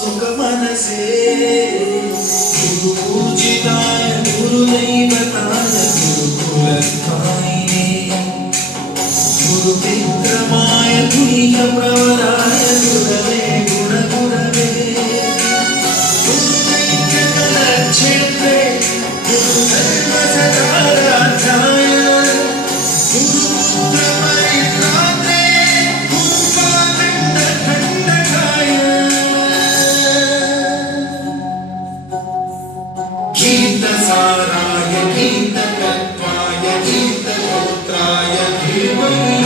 सुख मनसे गुरु पूजिताय गुरुदैवताय गुरुकुलस्थायिने गुरुविक्रमाय तुल्यप्रवराय गुरवे गुणगुरवे गुरुदैत्यकलक्षेत्रे गुरुधर्मसदाराध्याय गुरुपुत्रपरित्रात्रे गुरुपाखण्डखण्डकाय गीतसाराय गीतकत्वाय गीतगोत्राय धीमहि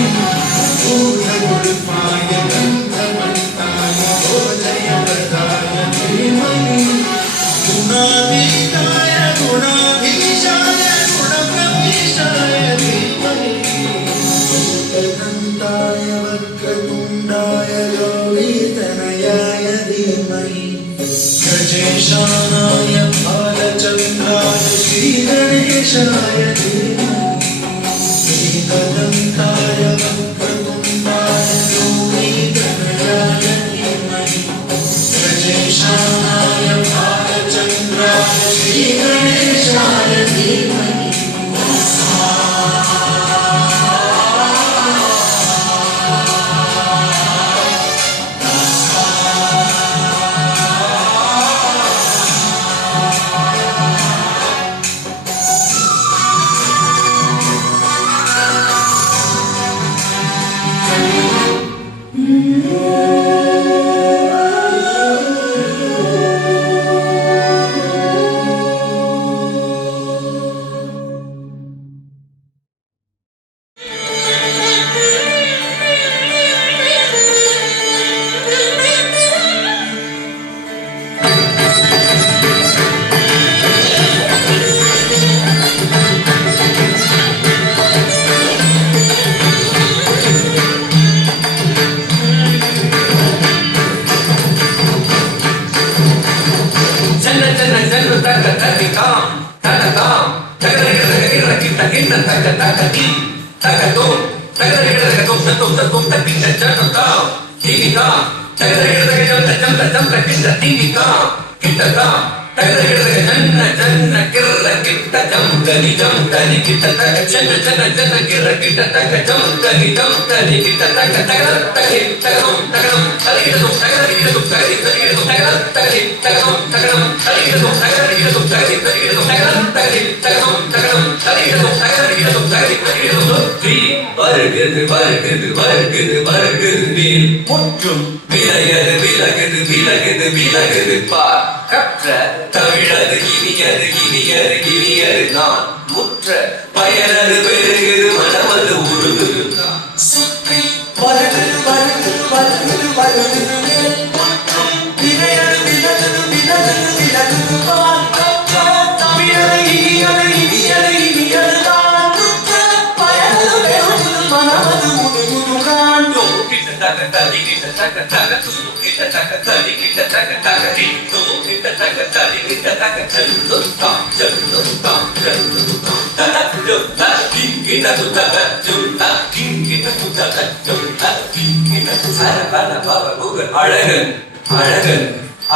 गूढगुल्फाय गन्धमन्ताय भोजयप्रदाय धीमहि गुणातीताय गुणाधीशाय गुणप्रविशाय धीमहि एकदन्ताय वक्रतुण्डाय गौरीतनयाय धीमहि गजेशानाय बालचन्द्राय श्रीगणेशाय धीमहि एकदन्ताय वक्रतुण्डाय गौरीतनयाय धीमहि गजेशानाय बालचन्द्राय श्रीगणेशाय धीमहि முற்றும் விலகது விலகது விலகது விலகது பார் கற்ற தமிழது இனியது இனியது இனியது நான் முற்ற பயனது பெருகுது மனமது உருகுது சுற்றி வருகுது வருகுது வருகுது வருகுது முற்றும் விலகது விலகது விலகது விலகது பார் கற்ற தமிழது இனியது இனியது இனியது நான் முற்ற பயனது பெருகுது மனமது உருகுது நான் அழகன் அழகன்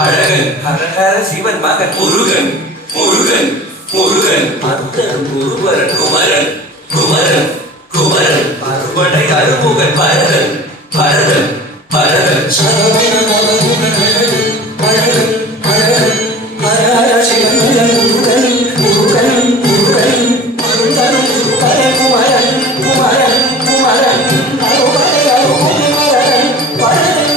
அழகன் ஹரஹர சிவன் மகன் முருகன் முருகன் முருகன் அந்தன் குருவரன் குமரன் குமரன் குமரன் அறுபடை அறுமுகன் பரதன் பரதன் பரதன் சரவணன் பரதன் பரதன் ஹரஹர சிவன் முருகன் முருகன் முருகன் முருகன் குமரன் குமரன் குமரன் குமரன் அறுபடை அறுமுகன் பரதன் பரதன்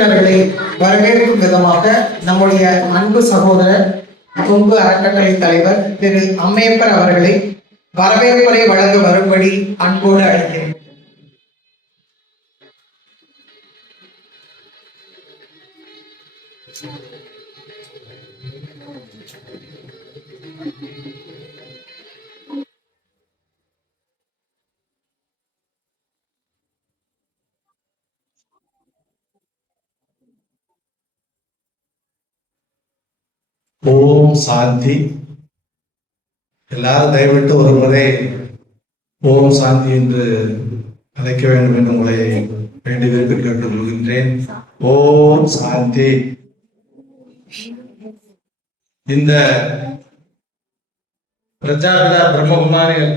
விருந்தினர்களை வரவேற்கும் விதமாக நம்முடைய அன்பு சகோதரர் கொங்கு அறக்கட்டளை தலைவர் திரு அம்மையப்பர் அவர்களை வரவேற்புரை வழங்க வரும்படி அன்போடு அழைக்கிறேன். ஓம் சாந்தி. எல்லாரும் தயவிட்டு ஒரு முறை ஓம் சாந்தி என்று அழைக்க வேண்டும் என்று உங்களை வேண்டியதற்கு கேட்டுக் கொள்கின்றேன். ஓம் சாந்தி. இந்த பிரஜாபிட பிரம்மகுமாரிகள்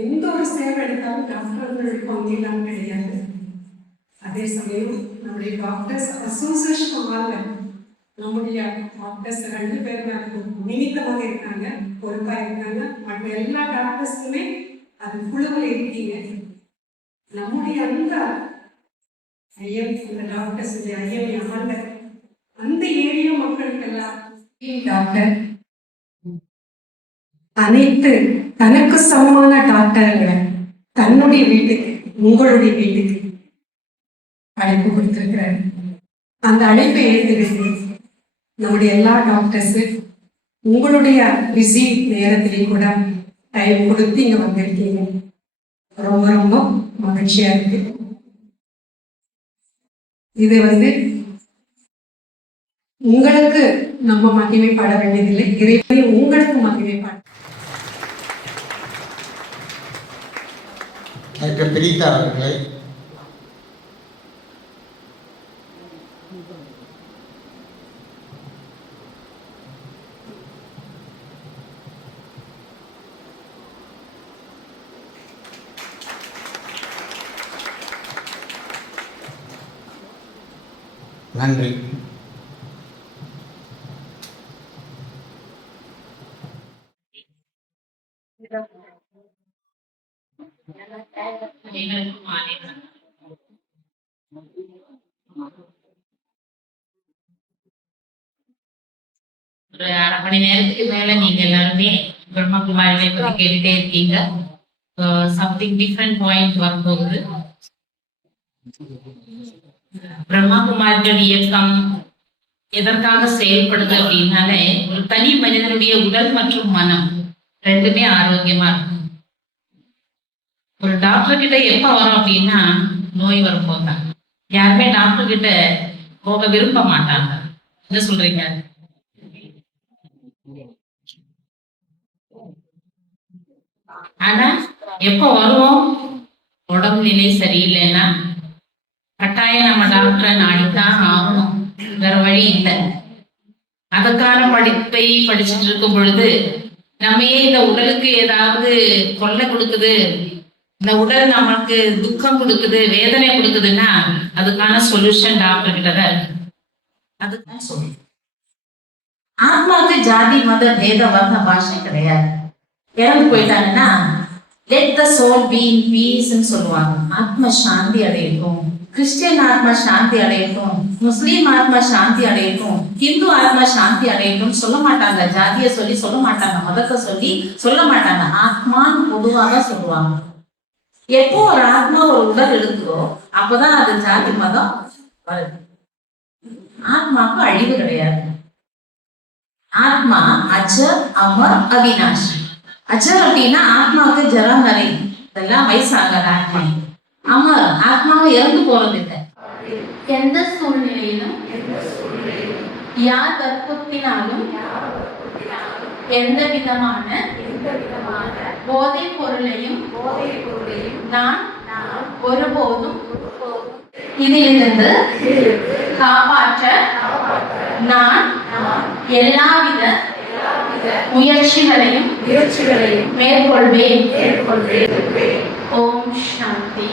எந்த ஒரு சேவை எடுத்தாலும் டாக்டர்களுக்கு அங்கீகாரம் கிடையாது. அதே சமயம் நம்முடைய டாக்டர்ஸ் அசோசியேஷன் நம்முடைய டாக்டர்ஸ் 2 பேருமே அதுக்கு நிமித்தமாக இருக்காங்க, பொறுப்பா இருக்காங்க. மற்ற எல்லா டாக்டர்ஸுமே அது குழுவில் இருக்கீங்க. நம்முடைய அந்த ஐயம் இந்த டாக்டர்ஸ் ஐயம் அமர்ந்த அந்த ஏரியா மக்களுக்கெல்லாம் டாக்டர் அனைத்து தனக்கு சமமான டாக்டர்களை தன்னுடைய வீட்டுக்கு உங்களுடைய வீட்டுக்கு அழைப்பு கொடுத்திருக்கிறார். அந்த அழைப்பை ஏற்றுகிறது நம்முடைய எல்லா டாக்டர்ஸு உங்களுடைய பிஸி நேரத்திலேயும் கூட டைம் கொடுத்து இங்க வந்திருக்கீங்க. ரொம்ப ரொம்ப மகிழ்ச்சியா இருக்கு. இது உங்களுக்கு நம்ம மகிமைப்பட வேண்டியதில்லை, இறைவனை உங்களுக்கு மகிமைப்பட. பிரீதா அவர்களை நன்றி. ஒரு 1/2 மணி நேரத்துக்கு மேல நீங்க எல்லாருமே பிரம்மகுமாரிகளை பத்தி கேட்டுட்டே இருக்கீங்க. சம்திங் டிஃப்ரெண்ட் பாயிண்ட் வரும்போது பிரம்மகுமாரிகள் இயக்கம் எதற்காக செயல்படுது அப்படின்னாலே ஒரு தனி மனிதனுடைய உடல் மற்றும் மனம் 2மே ஆரோக்கியமா இருக்கும். ஒரு டாக்டர் கிட்ட எப்ப வரும் அப்படின்னா நோய் வரும்போது தான். யாருமே டாக்டர் கிட்ட போக விரும்ப மாட்டாங்க. என்ன சொல்றீங்க? ஆனா எப்ப வருவோம்? உடம்பு நிலை சரியில்லைன்னா கட்டாயம் நம்ம டாக்டரை நாடித்தான் ஆகணும், வேற வழி இல்லை. அதற்கான படிப்பை படிச்சுட்டு இருக்கும் பொழுது நம்மையே இந்த உடலுக்கு ஏதாவது கொள்ளை கொடுக்குது, இந்த உடல் நமக்கு துக்கம் கொடுக்குது, வேதனை கொடுக்குதுன்னா அதுக்கான சொல்யூஷன் டாக்டர் கிட்ட தான் இருக்கு. அதுதான் சொல்லு. ஆத்மாவுக்கு ஜாதி மத வேத வர்ண பாஷை கிடையாது. இறந்து போயிட்டாங்கன்னா let the soul be in peace ன்னு சொல்லுவாங்க. ஆத்ம சாந்தி அடையட்டும். கிறிஸ்டியன் ஆத்மா சாந்தி அடையட்டும், முஸ்லீம் ஆத்மா சாந்தி அடையட்டும், ஹிந்து ஆத்மா சாந்தி அடையட்டும் சொல்ல மாட்டாங்க. ஜாதியை சொல்லி சொல்ல மாட்டாங்க, மதத்தை சொல்லி சொல்ல மாட்டாங்க. ஆத்மான்னு பொதுவாக சொல்லுவாங்க. எப்போ ஒரு ஆத்மா ஒரு உடல் இருக்குதோ அப்பதான் அது ஜாதி மதம் வருது. ஆத்மாவுக்கு அழிவு கிடையாது. ஆத்மா அஜர் அமர் அவினாஷி. அஜர் அப்படின்னா ஆத்மாவுக்கு ஜரம் நரை இதெல்லாம் வயசாகாத ஆத்மா. அமர் ஆத்மாவை இறந்து போறது இல்லை. எந்த சூழ்நிலையிலும் யார் வற்புறுத்தினாலும் எந்த விதமான போதைப் பொருளையும் நான் ஒருபோதும் இதிலிருந்து காப்பாற்ற நான் எல்லாவித முயற்சிகளையும் மேற்கொள்வேன். ஓம் சாந்தி.